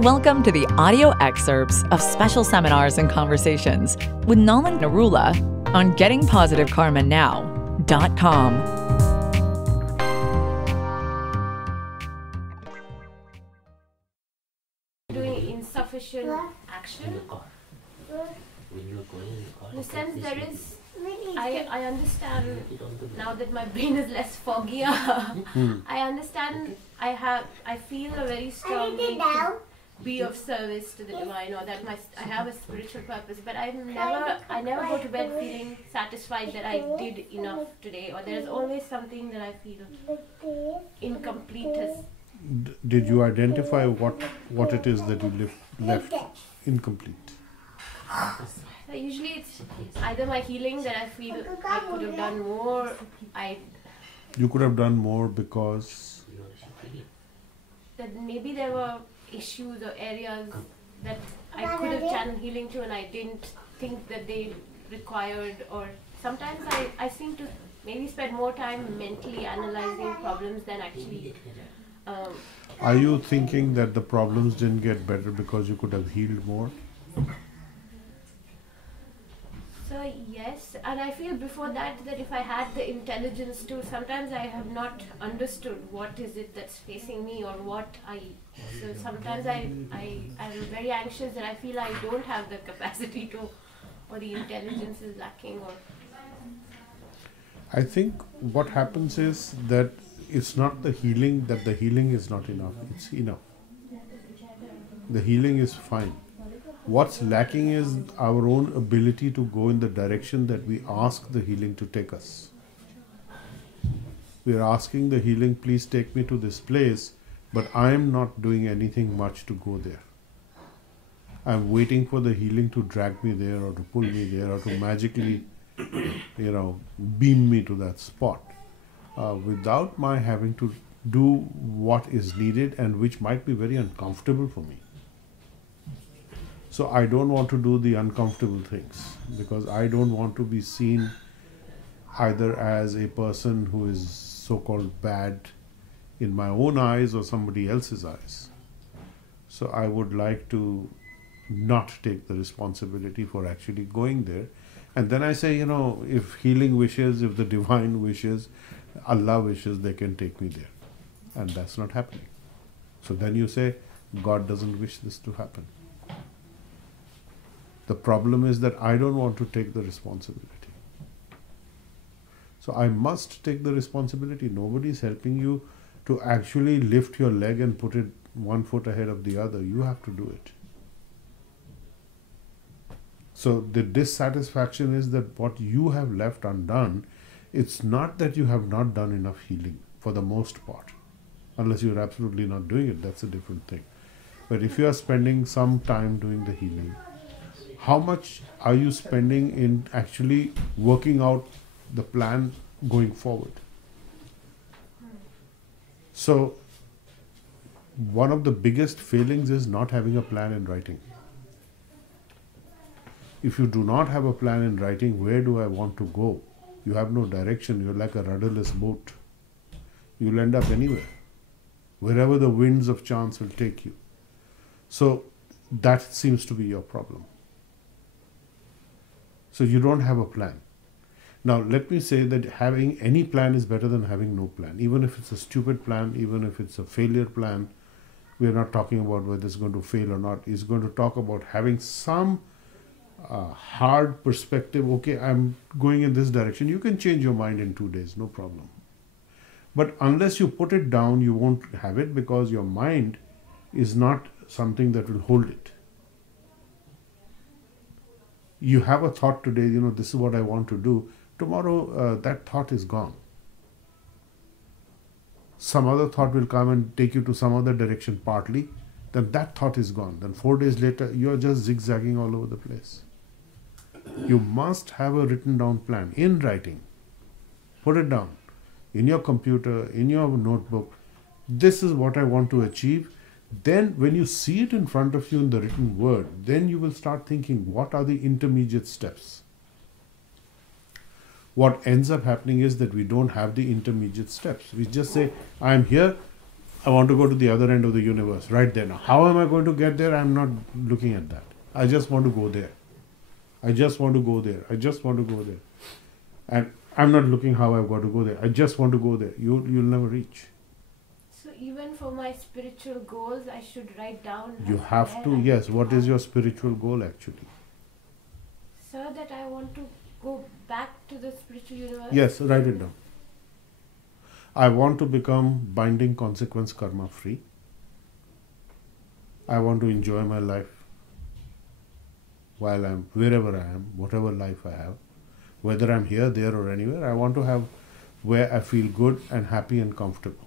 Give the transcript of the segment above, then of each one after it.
Welcome to the audio excerpts of special seminars and conversations with Nolan Narula on gettingpositivekarmanow.com. Doing insufficient action. In a sense, there is, I understand now that my brain is less foggy. I understand, I feel a very strong need to be of service to the divine, or that I have a spiritual purpose, but I never go to bed feeling satisfied that I did enough today, or there's always something that I feel incomplete. Did you identify what it is that you left incomplete? Usually it's either my healing that I feel I could have done more. You could have done more because? That maybe there were issues or areas that I could have channeled healing to and I didn't think that they required, or sometimes I seem to maybe spend more time mentally analyzing problems than actually... Are you thinking that the problems didn't get better because you could have healed more? So yes, and I feel before that if I had the intelligence to, sometimes I have not understood what is it that's facing me, or so sometimes I'm very anxious that I feel I don't have the capacity to, or the intelligence is lacking, or... I think what happens is that it's not the healing, that the healing is not enough, it's enough. The healing is fine. What's lacking is our own ability to go in the direction that we ask the healing to take us. We are asking the healing, please take me to this place, but I am not doing anything much to go there. I'm waiting for the healing to drag me there, or to pull me there, or to magically, beam me to that spot, without my having to do what is needed, and which might be very uncomfortable for me. So I don't want to do the uncomfortable things, because I don't want to be seen either as a person who is so-called bad in my own eyes or somebody else's eyes. So I would like to not take the responsibility for actually going there. And then I say, if healing wishes, if the divine wishes, Allah wishes, they can take me there. And that's not happening. So then you say, God doesn't wish this to happen. The problem is that I don't want to take the responsibility. So I must take the responsibility. Nobody is helping you to actually lift your leg and put it one foot ahead of the other. You have to do it. So the dissatisfaction is that what you have left undone, it's not that you have not done enough healing for the most part. Unless you're absolutely not doing it, that's a different thing. But if you are spending some time doing the healing, how much are you spending in actually working out the plan going forward? So, one of the biggest failings is not having a plan in writing. If you do not have a plan in writing, where do I want to go? You have no direction, you're like a rudderless boat. You'll end up anywhere, wherever the winds of chance will take you. So, that seems to be your problem. So you don't have a plan. Now let me say that having any plan is better than having no plan. Even if it's a stupid plan, even if it's a failure plan, we are not talking about whether it's going to fail or not. It's going to talk about having some hard perspective. Okay, I'm going in this direction. You can change your mind in 2 days, no problem. But unless you put it down, you won't have it, because your mind is not something that will hold it. You have a thought today, this is what I want to do. Tomorrow, that thought is gone. Some other thought will come and take you to some other direction partly. Then that thought is gone. Then 4 days later, you're just zigzagging all over the place. You must have a written down plan in writing. Put it down in your computer, in your notebook. This is what I want to achieve. Then when you see it in front of you in the written word, then you will start thinking, what are the intermediate steps? What ends up happening is that we don't have the intermediate steps. We just say, I'm here, I want to go to the other end of the universe right there now. How am I going to get there? I'm not looking at that. I just want to go there. I just want to go there. I just want to go there. And I'm not looking how I've got to go there. I just want to go there. You'll never reach. So even for my spiritual goals, I should write down. You have to, yes. What is your spiritual goal actually? Sir, that I want to go back to the spiritual universe. Yes, write it down. I want to become binding consequence karma free. I want to enjoy my life while I'm wherever I am, whatever life I have, whether I'm here, there, or anywhere. I want to have where I feel good and happy and comfortable.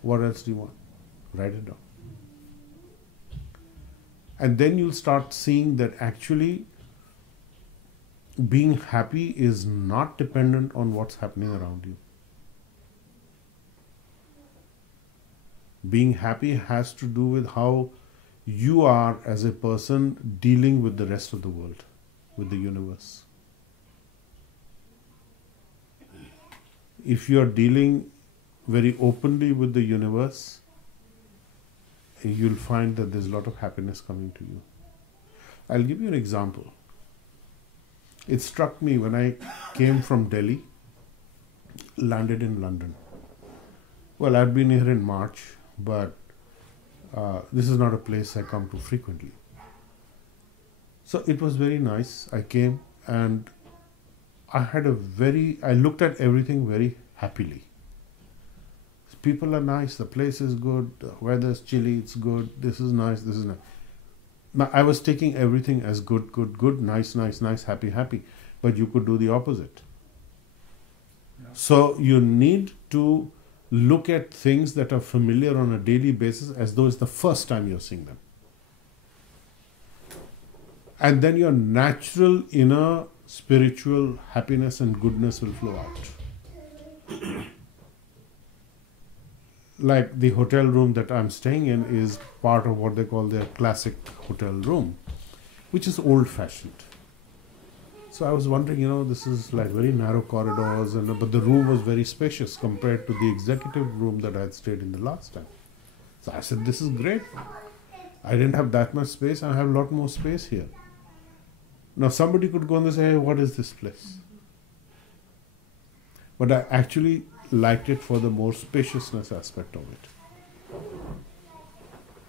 What else do you want? Write it down. And then you'll start seeing that actually being happy is not dependent on what's happening around you. Being happy has to do with how you are as a person dealing with the rest of the world, with the universe. If you are dealing very openly with the universe, you'll find that there's a lot of happiness coming to you. I'll give you an example. It struck me when I came from Delhi, landed in London. Well, I've been here in March, but this is not a place I come to frequently. So it was very nice. I came and I looked at everything very happily. People are nice, the place is good, the weather's chilly, it's good, this is nice, this is nice. Now, I was taking everything as good, nice, happy, but you could do the opposite. Yeah. So you need to look at things that are familiar on a daily basis as though it's the first time you're seeing them. And then your natural inner spiritual happiness and goodness will flow out. Like the hotel room that I'm staying in is part of what they call their classic hotel room, which is old-fashioned. So I was wondering, this is like very narrow corridors, but the room was very spacious compared to the executive room that I had stayed in the last time. So I said, this is great. I didn't have that much space. I have a lot more space here. Now somebody could go and say, hey, what is this place? But I actually liked it for the more spaciousness aspect of it.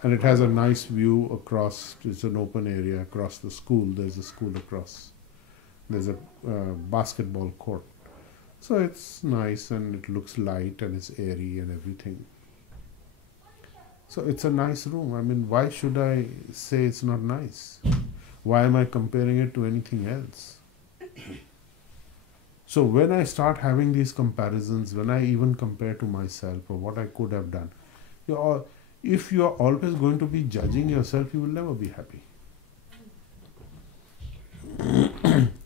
And it has a nice view across, it's an open area across the school. There's a school across. There's a basketball court. So it's nice and it looks light and it's airy and everything. So it's a nice room. I mean, why should I say it's not nice? Why am I comparing it to anything else? So when I start having these comparisons, when I even compare to myself or what I could have done, if you are always going to be judging yourself, you will never be happy.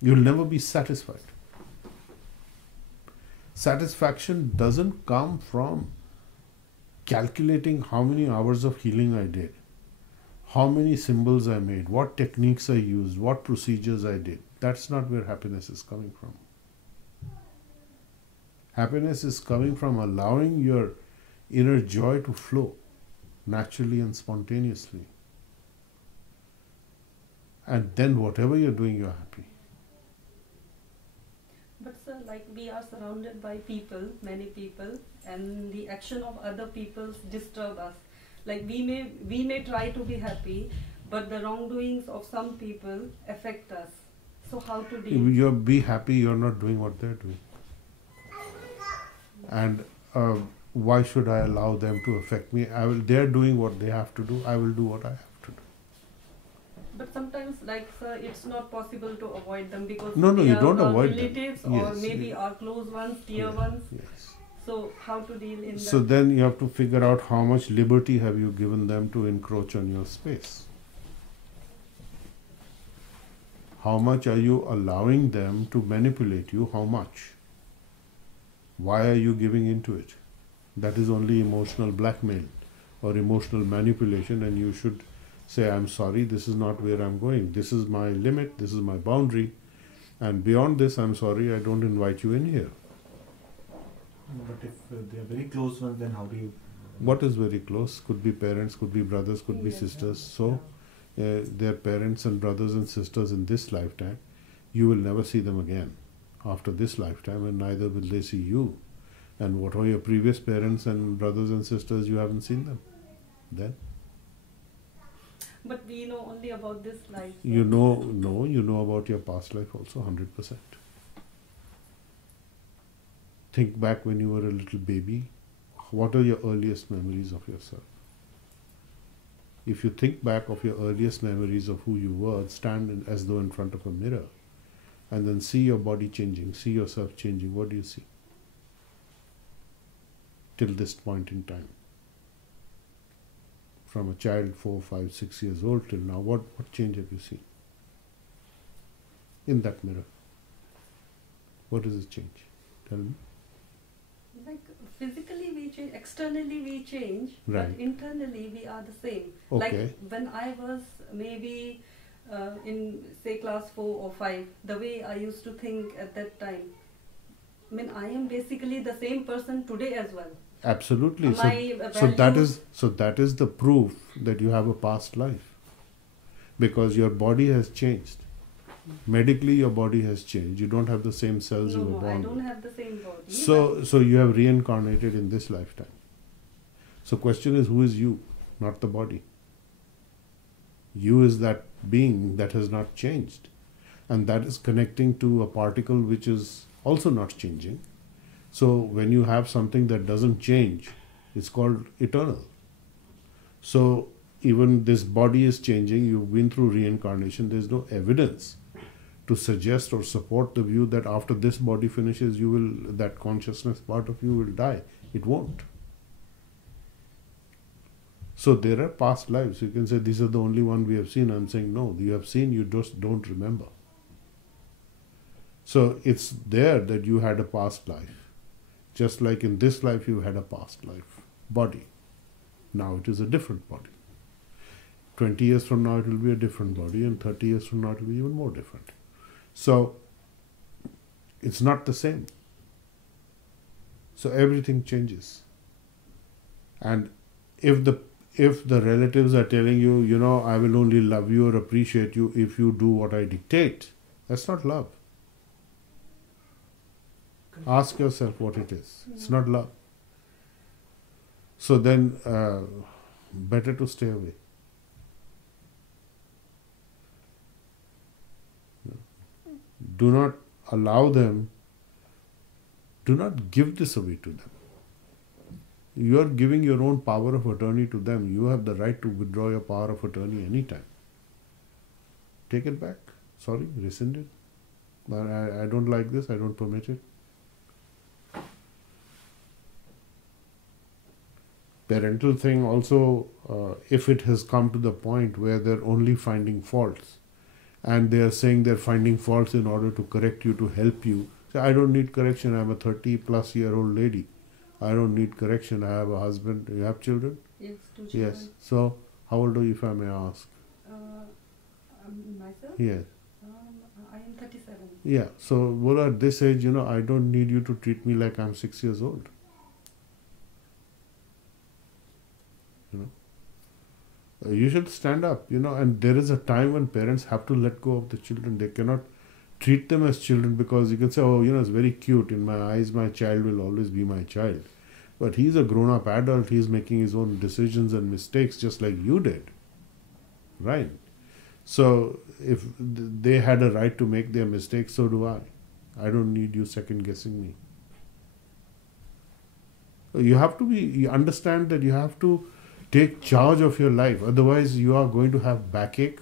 You'll never be satisfied. Satisfaction doesn't come from calculating how many hours of healing I did, how many symbols I made, what techniques I used, what procedures I did. That's not where happiness is coming from. Happiness is coming from allowing your inner joy to flow naturally and spontaneously. And then whatever you're doing, you're happy. But sir, like we are surrounded by people, many people, and the action of other people disturb us. Like we may try to be happy, but the wrongdoings of some people affect us. So how to deal? If you be happy, you're not doing what they're doing. And why should I allow them to affect me? They're doing what they have to do. I will do what I have to do. But sometimes, like sir, it's not possible to avoid them because no, you don't our avoid relatives them. or Yes, maybe our close ones, dear ones. Yes. So how to deal in that? So then you have to figure out how much liberty have you given them to encroach on your space. How much are you allowing them to manipulate you? How much? Why are you giving into it? That is only emotional blackmail or emotional manipulation, and you should say, I'm sorry, this is not where I'm going. This is my limit, this is my boundary, and beyond this, I'm sorry, I don't invite you in here. But if they are very close ones, then how do you... What is very close? Could be parents, could be brothers, could be Yes, sisters. yeah. So, their parents and brothers and sisters in this lifetime, you will never see them again after this lifetime, and neither will they see you. And what are your previous parents and brothers and sisters? You haven't seen them. Then But we know only about this life. you know about your past life also 100%. Think back when you were a little baby. What are your earliest memories of yourself? If you think back of your earliest memories of who you were, as though in front of a mirror, and then see your body changing, see yourself changing, what do you see? Till this point in time. From a child 4, 5, 6 years old till now, what change have you seen? In that mirror. What does it change? Tell me. Like physically we change, externally we change, Right. but internally we are the same. Okay. Like when I was maybe in say class 4 or 5, the way I used to think at that time, I mean I am basically the same person today as well. Absolutely. My So values- that is the proof that you have a past life, because your body has changed. Medically, your body has changed. You don't have the same cells you were No, I born don't with. have the same body. So you have reincarnated in this lifetime. So question is, who is you, not the body? You is that being that has not changed, and that is connecting to a particle which is also not changing. So when you have something that doesn't change, it's called eternal. So even this body is changing. You've been through reincarnation. There's no evidence to suggest or support the view that after this body finishes, that consciousness part of you will die. It won't. So there are past lives. You can say these are the only one we have seen. I'm saying no, you have seen, you just don't remember. So it's there that you had a past life. Just like in this life you had a past life body. Now it is a different body. 20 years from now it will be a different body, and 30 years from now it will be even more different. So it's not the same. So everything changes. And if the relatives are telling you, I will only love you or appreciate you if you do what I dictate, that's not love. Ask yourself what it is. It's not love. So then, better to stay away. Do not allow them, do not give this away to them. You are giving your own power of attorney to them. You have the right to withdraw your power of attorney anytime. Take it back. Sorry, rescind it. But I don't like this, I don't permit it. Parental thing also, if it has come to the point where they're only finding faults, and they are saying they're finding faults in order to correct you, to help you. Say, I don't need correction. I'm a 30-plus-year-old lady. I don't need correction. I have a husband. You have children? Yes, 2 children. Yes. So, how old are you, if I may ask? Myself? Yes. I am 37. Yeah. So, well, at this age, I don't need you to treat me like I'm 6 years old. You should stand up, and there is a time when parents have to let go of the children. They cannot treat them as children, because you can say, oh, it's very cute. In my eyes, my child will always be my child. But he's a grown-up adult. He's making his own decisions and mistakes just like you did. Right? So, if they had a right to make their mistakes, so do I. I don't need you second-guessing me. You have to you understand that you have to take charge of your life. Otherwise, you are going to have backache.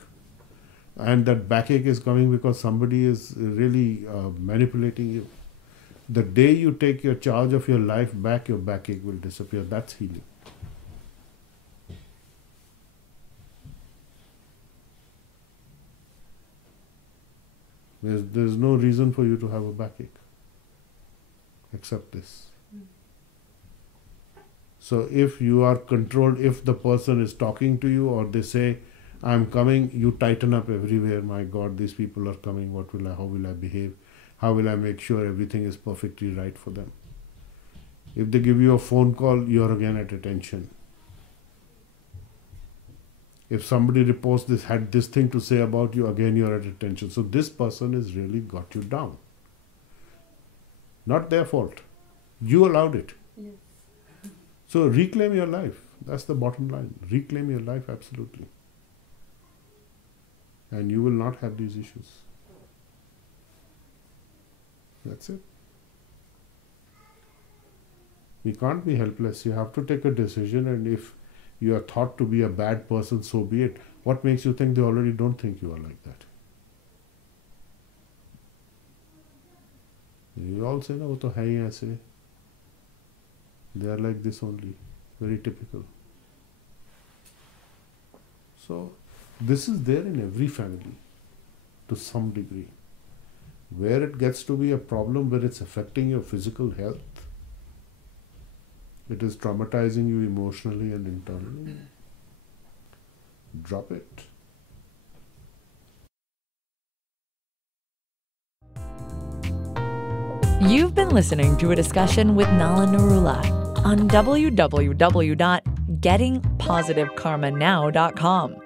And that backache is coming because somebody is really manipulating you. The day you take your charge of your life back, your backache will disappear. That's healing. There's no reason for you to have a backache except this. So if you are controlled, if the person is talking to you or they say, I'm coming, you tighten up everywhere. My God, these people are coming. How will I behave? How will I make sure everything is perfectly right for them? If they give you a phone call, you're again at attention. If somebody reports this, had this thing to say about you, again you're at attention. So this person has really got you down. Not their fault. You allowed it. Yes. So reclaim your life. That's the bottom line. Reclaim your life, absolutely. And you will not have these issues. That's it. We can't be helpless. You have to take a decision, and if you are thought to be a bad person, so be it. What makes you think they already don't think you are like that? You all say, no, wo to hai hi aise. They are like this only. Very typical. So, this is there in every family to some degree. Where it gets to be a problem, where it's affecting your physical health, it is traumatizing you emotionally and internally, drop it. You've been listening to a discussion with Nala Narula on www.gettingpositivekarmanow.com.